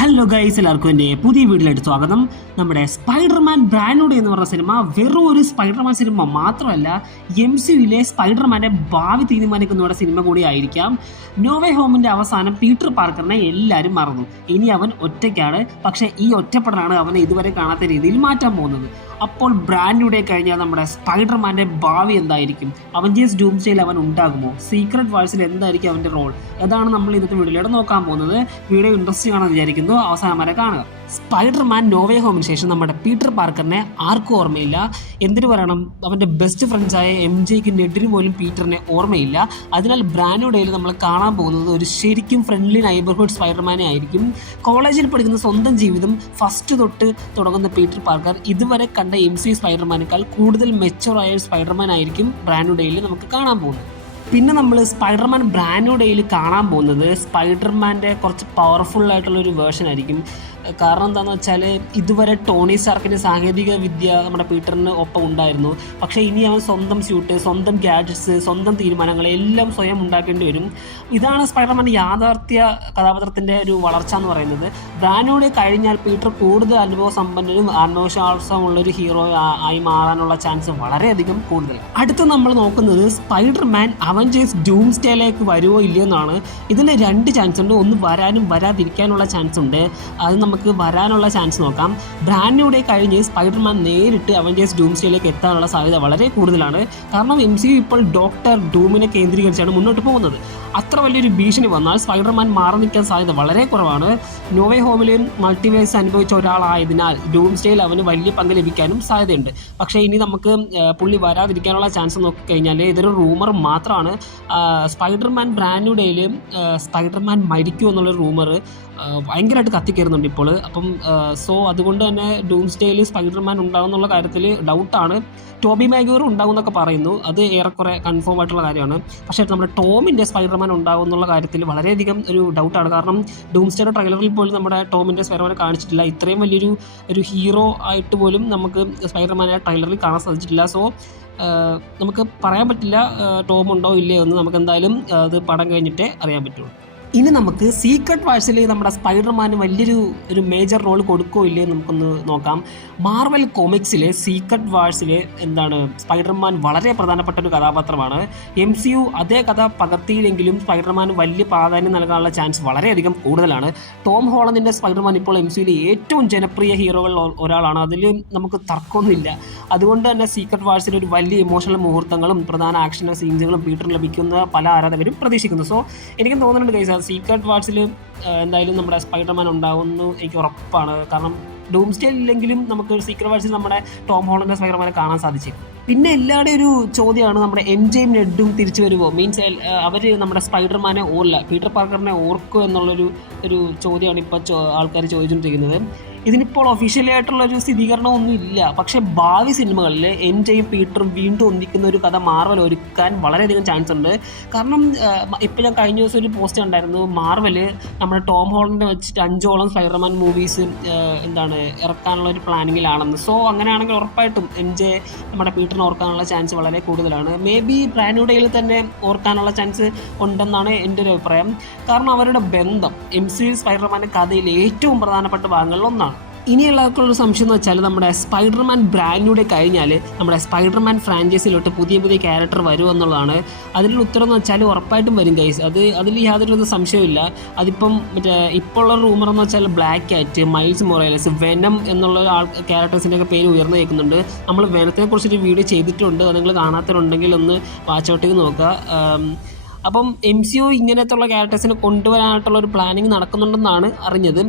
Hello guys, എല്ലാവർക്കും എൻ്റെ പുതിയ വീഡിയോയിലേക്ക് സ്വാഗതം. നമ്മുടെ സ്പൈഡർമാൻ ബ്രാൻഡ് എന്ന് പറഞ്ഞ സിനിമ വെറും ഒരു സ്പൈഡർമാൻ സിനിമ മാത്രമല്ല, MCUവിലെ സ്പൈഡർമാൻ്റെ ഭാവി തീരുമാനിക്കുന്നവരുടെ സിനിമ കൂടി ആയിരിക്കാം. നോ വേ ഹോമിൻ്റെ അവസാനം പീറ്റർ പാർക്കറിനെ എല്ലാവരും മറന്നു. ഇനി അവൻ ഒറ്റയ്ക്കാണ്. പക്ഷേ ഈ ഒറ്റപ്പെടലാണ് അവനെ ഇതുവരെ കാണാത്ത രീതിയിൽ മാറ്റാൻ പോകുന്നത്. അപ്പോൾ ബ്രാൻഡ് കഴിഞ്ഞാൽ നമ്മുടെ സ്പൈഡർമാൻ്റെ ഭാവി എന്തായിരിക്കും? അവഞ്ചേഴ്സ് ഡൂംസ്ഡേയിൽ അവൻ ഉണ്ടാകുമോ? സീക്രട്ട് വാഴ്സിൽ എന്തായിരിക്കും അവൻ്റെ റോൾ? അതാണ് നമ്മൾ ഇന്നത്തെ വീഡിയോയിലൂടെ നോക്കാൻ പോകുന്നത്. വീഡിയോ ഇൻട്രസ്റ്റിംഗ് ആണെന്ന് വിചാരിക്കുന്നു. അവസാനം വരെ കാണുക. സ്പൈഡർമാൻ നോ വേ ഹോമിന് ശേഷം നമ്മുടെ പീറ്റർ പാർക്കറിനെ ആർക്കും ഓർമ്മയില്ല. എന്തിനു പറയണം, അവൻ്റെ ബെസ്റ്റ് ഫ്രണ്ട്സായ MJക്ക് നെഡിന് പോലും പീറ്ററിനെ ഓർമ്മയില്ല. അതിനാൽ ബ്രാൻഡ് ഡേയിൽ നമ്മൾ കാണാൻ പോകുന്നത് ഒരു ശരിക്കും ഫ്രണ്ട്ലി നൈബർഹുഡ് സ്പൈഡർമാനെ ആയിരിക്കും. കോളേജിൽ പഠിക്കുന്ന സ്വന്തം ജീവിതം ഫസ്റ്റ് തൊട്ട് തുടങ്ങുന്ന പീറ്റർ പാർക്കർ ഇതുവരെ കണ്ട MCU സ്പൈഡർമാനേക്കാൾ കൂടുതൽ മെച്ചുവറായ ഒരു സ്പൈഡർമാൻ ആയിരിക്കും ബ്രാൻഡ് ഡേയിൽ നമുക്ക് കാണാൻ പോകുന്നത്. പിന്നെ നമ്മൾ സ്പൈഡർമാൻ ബ്രാൻഡ് ഡേയിൽ കാണാൻ പോകുന്നത് സ്പൈഡർമാൻ്റെ കുറച്ച് പവർഫുൾ ആയിട്ടുള്ളൊരു വേർഷൻ ആയിരിക്കും. കാരണം എന്താണെന്ന് വെച്ചാൽ ഇതുവരെ ടോണി സ്റ്റാർക്കിൻ്റെ സാങ്കേതിക വിദ്യ നമ്മുടെ പീറ്ററിന് ഒപ്പം ഉണ്ടായിരുന്നു. പക്ഷേ ഇനി അവൻ സ്വന്തം സ്യൂട്ട്, സ്വന്തം ഗാഡ്ജറ്റ്സ്, സ്വന്തം തീരുമാനങ്ങൾ എല്ലാം സ്വയം ഉണ്ടാക്കേണ്ടി വരും. ഇതാണ് സ്പൈഡർമാൻ യാഥാർത്ഥ്യ കഥാപാത്രത്തിൻ്റെ ഒരു വളർച്ച എന്ന് പറയുന്നത്. ബ്രാൻഡ് കഴിഞ്ഞാൽ പീറ്റർ കൂടുതൽ അനുഭവ സമ്പന്നരും ആത്മവിശ്വാസമുള്ളൊരു ഹീറോ ആയി മാറാനുള്ള ചാൻസ് വളരെയധികം കൂടുതൽ. അടുത്ത് നമ്മൾ നോക്കുന്നത് സ്പൈഡർമാൻ അവഞ്ചേഴ്സ് ഡൂംസ്ഡേയിലേക്ക് വരുമോ ഇല്ലയോ എന്നാണ്. ഇതിന് രണ്ട് ചാൻസ് ഉണ്ട്. ഒന്ന് വരാനും വരാതിരിക്കാനുള്ള ചാൻസ് ഉണ്ട്. അത് നമുക്ക് വരാനുള്ള ചാൻസ് നോക്കാം. ബ്രാൻഡ് കഴിഞ്ഞ് സ്പൈഡർമാൻ നേരിട്ട് അവഞ്ചേഴ്സ് ഡൂംസ്ഡേയിലേക്ക് എത്താനുള്ള സാധ്യത വളരെ കൂടുതലാണ്. കാരണം MCU ഇപ്പോൾ ഡോക്ടർ ഡൂമിനെ കേന്ദ്രീകരിച്ചാണ് മുന്നോട്ട് പോകുന്നത്. അത്ര വലിയൊരു ഭീഷണി വന്നാൽ സ്പൈഡർമാൻ മാറി നിൽക്കാൻ സാധ്യത വളരെ കുറവാണ്. നോ വേ ഹോമിലെയും മൾട്ടിവേഴ്സ് അനുഭവിച്ച ഒരാളായതിനാൽ ഡൂംസ്ഡേയിൽ അവന് വലിയ പങ്ക് ലഭിക്കാനും സാധ്യതയുണ്ട്. പക്ഷേ ഇനി നമുക്ക് പുള്ളി വരാതിരിക്കാനുള്ള ചാൻസ് നോക്കിക്കഴിഞ്ഞാൽ ഇതൊരു റൂമർ മാത്രമാണ്. സ്പൈഡർമാൻ ബ്രാൻഡ് ഡേയിൽ സ്പൈഡർമാൻ മരിക്കുമോ എന്നുള്ളൊരു റൂമർ ഭയങ്കരമായിട്ട് കത്തിക്കയറുന്നുണ്ട് ഇപ്പോൾ. അപ്പം അതുകൊണ്ട് തന്നെ ഡൂംസ്ഡേയിൽ സ്പൈഡർമാൻ ഉണ്ടാകും എന്നുള്ള കാര്യത്തിൽ ഡൗട്ടാണ്. ടോബി മാഗ്വയർ ഉണ്ടാകും എന്നൊക്കെ പറയുന്നു. അത് ഏറെക്കുറെ കൺഫേം ആയിട്ടുള്ള കാര്യമാണ്. പക്ഷേ നമ്മുടെ ടോമിൻ്റെ സ്പൈഡർമാൻ ഉണ്ടാകും എന്നുള്ള കാര്യത്തിൽ വളരെയധികം ഒരു ഡൗട്ടാണ്. കാരണം ഡൂംസ്ഡേയുടെ ട്രെയിലറിൽ പോലും നമ്മുടെ ടോമിൻ്റെ സ്പൈഡർമാനെ കാണിച്ചിട്ടില്ല. ഇത്രയും വലിയൊരു ഹീറോ ആയിട്ട് പോലും നമുക്ക് സ്പൈഡർമാനെ ട്രെയിലറിൽ കാണാൻ സാധിച്ചിട്ടില്ല. നമുക്ക് പറയാൻ പറ്റില്ല ടോം ഉണ്ടോ ഇല്ലയോ എന്ന്. നമുക്ക് എന്തായാലും അത് പടം കഴിഞ്ഞിട്ടേ അറിയാൻ പറ്റുള്ളൂ. ഇനി നമുക്ക് സീക്രട്ട് വാഴ്സിൽ നമ്മുടെ സ്പൈഡർമാന് വലിയൊരു മേജർ റോൾ കൊടുക്കോ ഇല്ലേ നമുക്കൊന്ന് നോക്കാം. മാർവൽ കോമിക്സിലെ സീക്രട്ട് വാഴ്സിൽ സ്പൈഡർമാൻ വളരെ പ്രധാനപ്പെട്ട ഒരു കഥാപാത്രമാണ്. MCU അതേ കഥ പകർത്തിയില്ലെങ്കിലും സ്പൈഡർമാന് വലിയ പ്രാധാന്യം നൽകാനുള്ള ചാൻസ് വളരെയധികം കൂടുതലാണ്. ടോം ഹോളണ്ടിൻ്റെ സ്പൈഡർമാൻ ഇപ്പോൾ MCUവിലെ ഏറ്റവും ജനപ്രിയ ഹീറോകളിൽ ഒരാളാണ്. അതിൽ നമുക്ക് തർക്കമൊന്നുമില്ല. അതുകൊണ്ട് തന്നെ സീക്രട്ട് വാഴ്സിൽ ഒരു വലിയ ഇമോഷണൽ മുഹൂർത്തങ്ങളും പ്രധാന ആക്ഷൻ സീൻസുകളും പീറ്ററിന് ലഭിക്കുന്ന പല ആരാധകരും പ്രതീക്ഷിക്കുന്നു. എനിക്ക് തോന്നുന്നുണ്ട് ഗൈസ്, സീക്രട്ട് വാഴ്സിൽ എന്തായാലും നമ്മുടെ സ്പൈഡർമാൻ ഉണ്ടാവുമെന്ന് എനിക്ക് ഉറപ്പാണ്. കാരണം ഡൂംസ്ഡേ ഇല്ലെങ്കിലും നമുക്ക് സീക്രട്ട് വാഴ്സിൽ നമ്മുടെ ടോം ഹോളണ്ടിൻ്റെ സ്പൈഡർമാനെ കാണാൻ സാധിച്ചേക്കും. പിന്നെ എല്ലാവരുടെയും ഒരു ചോദ്യമാണ്, നമ്മുടെ MJയും നെഡും തിരിച്ചു വരുമോ? മീൻസ് അവർ നമ്മുടെ സ്പൈഡർമാനെ ഓർല്ല, പീറ്റർ പാർക്കറിനെ ഓർക്കുമോ എന്നുള്ളൊരു ചോദ്യമാണ് ഇപ്പോൾ ആൾക്കാർ ചോദിച്ചുകൊണ്ടിരിക്കുന്നത്. ഇതിനിപ്പോൾ ഒഫീഷ്യലി ആയിട്ടുള്ളൊരു സ്ഥിരീകരണമൊന്നും ഇല്ല. പക്ഷേ ഭാവി സിനിമകളിൽ MJയും പീറ്ററും വീണ്ടും ഒന്നിക്കുന്ന ഒരു കഥ മാർവൽ ഒരുക്കാൻ വളരെയധികം ചാൻസ് ഉണ്ട്. കാരണം ഇപ്പോൾ ഞാൻ കഴിഞ്ഞ ദിവസം ഒരു പോസ്റ്റ് ഉണ്ടായിരുന്നു, മാർവൽ നമ്മുടെ ടോം ഹോളണ്ടിനെ വെച്ചിട്ട് 5ഓളം സ്പൈഡർമാൻ മൂവീസ് ഇറക്കാനുള്ള ഒരു പ്ലാനിങ്ങിലാണെന്ന്. അങ്ങനെയാണെങ്കിൽ ഉറപ്പായിട്ടും MJ നമ്മുടെ പീറ്ററിനെ ഓർക്കാനുള്ള ചാൻസ് വളരെ കൂടുതലാണ്. മേ ബി ബ്രാൻഡ് ഡേയിൽ തന്നെ ഓർക്കാനുള്ള ചാൻസ് ഉണ്ടെന്നാണ് എൻ്റെ ഒരു അഭിപ്രായം. കാരണം അവരുടെ ബന്ധം MCU സ്പൈഡർമാൻ്റെ കഥയിൽ ഏറ്റവും പ്രധാനപ്പെട്ട ഭാഗങ്ങളിലൊന്നാണ്. ഇനിയുള്ളവർക്കുള്ളൊരു സംശയം എന്ന് വെച്ചാൽ, നമ്മുടെ സ്പൈഡർമാൻ ബ്രാൻഡ് കഴിഞ്ഞാൽ നമ്മുടെ സ്പൈഡർമാൻ ഫ്രാഞ്ചൈസിയിലോട്ട് പുതിയ ക്യാരക്ടർ വരുമോ എന്നുള്ളതാണ്. അതിനുള്ള ഉത്തരം എന്ന് വെച്ചാൽ ഉറപ്പായിട്ടും വരും ഗൈസ്. അതിൽ യാതൊരു സംശയമില്ല. അതിപ്പം ഇപ്പോൾ ഉള്ള റൂമർ എന്ന് വെച്ചാൽ ബ്ലാക്ക് കാറ്റ്, മൈൽസ് മൊറേലസ്, വെനം എന്നുള്ള ക്യാരക്ടേഴ്സിൻ്റെ ഒക്കെ പേര് ഉയർന്നു കേൾക്കുന്നുണ്ട്. നമ്മൾ വെനത്തിനെ കുറിച്ചൊരു വീഡിയോ ചെയ്തിട്ടുണ്ട്. അത് നിങ്ങൾ കാണാത്തവരുണ്ടെങ്കിൽ ഒന്ന് വാച്ച് ഔട്ട് ചെയ്ത് നോക്കുക. അപ്പം MCU ഇങ്ങനത്തുള്ള ക്യാരക്ടേഴ്സിനെ കൊണ്ടുവരാനായിട്ടുള്ള ഒരു പ്ലാനിങ് നടക്കുന്നുണ്ടെന്നാണ് അറിഞ്ഞത്.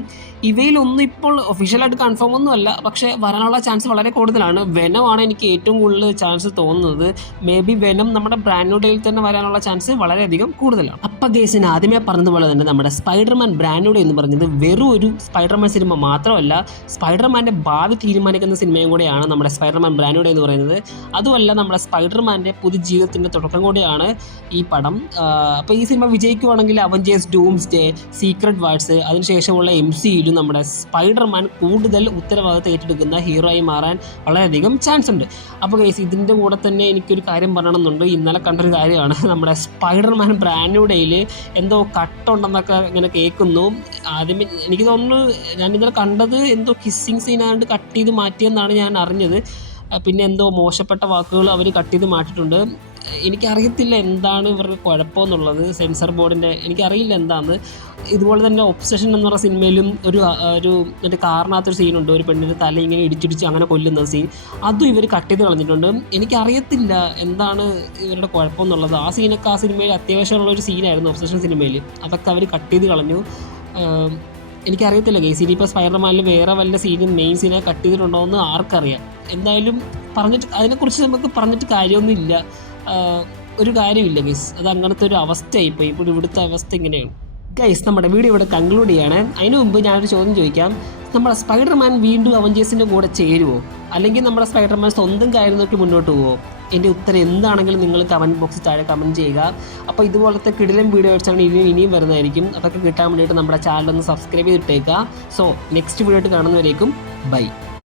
ഇവയിലൊന്നും ഇപ്പോൾ ഒഫീഷ്യലായിട്ട് കൺഫേം ഒന്നുമല്ല, പക്ഷേ വരാനുള്ള ചാൻസ് വളരെ കൂടുതലാണ്. വെനമാണ് എനിക്ക് ഏറ്റവും കൂടുതൽ ചാൻസ് തോന്നുന്നത്. മേ ബി വെനം നമ്മുടെ ബ്രാൻഡ് ഡേയിൽ തന്നെ വരാനുള്ള ചാൻസ് വളരെയധികം കൂടുതലാണ്. അപ്പം ഗേസിന് ആദ്യമേ പറഞ്ഞതുപോലെ തന്നെ നമ്മുടെ സ്പൈഡർമാൻ ബ്രാൻഡ് ഡേ എന്ന് പറഞ്ഞത് വെറും ഒരു സ്പൈഡർമാൻ സിനിമ മാത്രമല്ല, സ്പൈഡർമാൻ്റെ ഭാവി തീരുമാനിക്കുന്ന സിനിമയും കൂടെയാണ് നമ്മുടെ സ്പൈഡർമാൻ ബ്രാൻഡ് ഡേ എന്ന് പറയുന്നത്. അതുമല്ല, നമ്മുടെ സ്പൈഡർമാൻ്റെ പുതുജീവിതത്തിൻ്റെ തുടക്കം കൂടിയാണ് ഈ പടം. അപ്പോൾ ഈ സിനിമ വിജയിക്കുവാണെങ്കിൽ അവഞ്ചേഴ്സ് ഡൂംസ്ഡേ, സീക്രട്ട് വാർസ്, അതിനുശേഷമുള്ള MCUയിലും നമ്മുടെ സ്പൈഡർമാൻ കൂടുതൽ ഉത്തരവാദിത്തം ഏറ്റെടുക്കുന്ന ഹീറോയായി മാറാൻ വളരെയധികം ചാൻസ് ഉണ്ട്. അപ്പോൾ ഗൈസ് ഇതിൻ്റെ കൂടെ തന്നെ എനിക്കൊരു കാര്യം പറയണമെന്നുണ്ട്. ഇന്നലെ കണ്ടൊരു കാര്യമാണ്, നമ്മുടെ സ്പൈഡർമാൻ ബ്രാൻഡ് ഡേയിൽ എന്തോ കട്ടുണ്ടെന്നൊക്കെ ഇങ്ങനെ കേൾക്കുന്നു. ആദ്യമേ എനിക്ക് തോന്നുന്നു ഞാൻ ഇന്നലെ കണ്ടത് എന്തോ കിസ്സിങ് സീനാണ്ട് കട്ട് ചെയ്ത് മാറ്റിയെന്നാണ് ഞാൻ അറിഞ്ഞത്. പിന്നെ എന്തോ മോശപ്പെട്ട വാക്കുകൾ അവർ കട്ട് ചെയ്ത് മാറ്റിയിട്ടുണ്ട്. എനിക്കറിയത്തില്ല എന്താണ് ഇവരുടെ കുഴപ്പമെന്നുള്ളത്, സെൻസർ ബോർഡിൻ്റെ എനിക്കറിയില്ല എന്താണെന്ന്. ഇതുപോലെ തന്നെ ഒബ്സഷൻ എന്ന് പറഞ്ഞ സിനിമയിലും ഒരു മറ്റേ കാറിനകത്തൊരു സീനുണ്ട്, ഒരു പെണ്ണിൻ്റെ തല ഇങ്ങനെ ഇടിച്ചിടിച്ച് അങ്ങനെ കൊല്ലുന്ന സീൻ, അതും ഇവർ കട്ട് ചെയ്ത് കളഞ്ഞിട്ടുണ്ട്. എനിക്കറിയത്തില്ല എന്താണ് ഇവരുടെ കുഴപ്പമെന്നുള്ളത്. ആ സീനൊക്കെ ആ സിനിമയിൽ അത്യാവശ്യമുള്ളൊരു സീനായിരുന്നു, ഒബ്സഷൻ സിനിമയിൽ. അതൊക്കെ അവർ കട്ട് ചെയ്ത് കളഞ്ഞു. എനിക്കറിയത്തില്ല ഗൈസ്, ഇനിയിപ്പോൾ സ്പൈഡർമാനിൽ വേറെ വല്ല സീനും മെയിൻ സീനെ കട്ട് ചെയ്തിട്ടുണ്ടോ എന്ന് ആർക്കറിയാം. എന്തായാലും അതിനെക്കുറിച്ച് നമുക്ക് പറഞ്ഞിട്ട് കാര്യമൊന്നുമില്ല, ഒരു കാര്യമില്ല ഗൈസ്. അത് അങ്ങനത്തെ ഒരു അവസ്ഥയായിപ്പോൾ ഇപ്പോൾ ഇവിടുത്തെ അവസ്ഥ ഇങ്ങനെയാണ്. ഗൈസ് നമ്മുടെ വീഡിയോ ഇവിടെ കൺക്ലൂഡ് ചെയ്യാണ്. അതിന് മുമ്പ് ഞാനൊരു ചോദ്യം ചോദിക്കാം. നമ്മുടെ സ്പൈഡർമാൻ വീണ്ടും അവഞ്ചേഴ്സിൻ്റെ കൂടെ ചേരുമോ, അല്ലെങ്കിൽ നമ്മുടെ സ്പൈഡർമാൻ സ്വന്തം കാര്യം നോക്കി മുന്നോട്ട് പോവുമോ? എൻ്റെ ഉത്തരം എന്താണെങ്കിലും നിങ്ങൾ കമൻറ്റ് ബോക്സിൽ താഴെ കമൻറ്റ് ചെയ്യുക. അപ്പോൾ ഇതുപോലത്തെ കിടിലൻ വീഡിയോസാണ് ഇനിയും വരുന്നതായിരിക്കും. അതൊക്കെ കിട്ടാൻ വേണ്ടിയിട്ട് നമ്മുടെ ചാനലൊന്ന് സബ്സ്ക്രൈബ് ചെയ്തിട്ടേക്കുക. സോ നെക്സ്റ്റ് വീഡിയോ ആയിട്ട് കാണുന്നവരേക്കും ബൈ.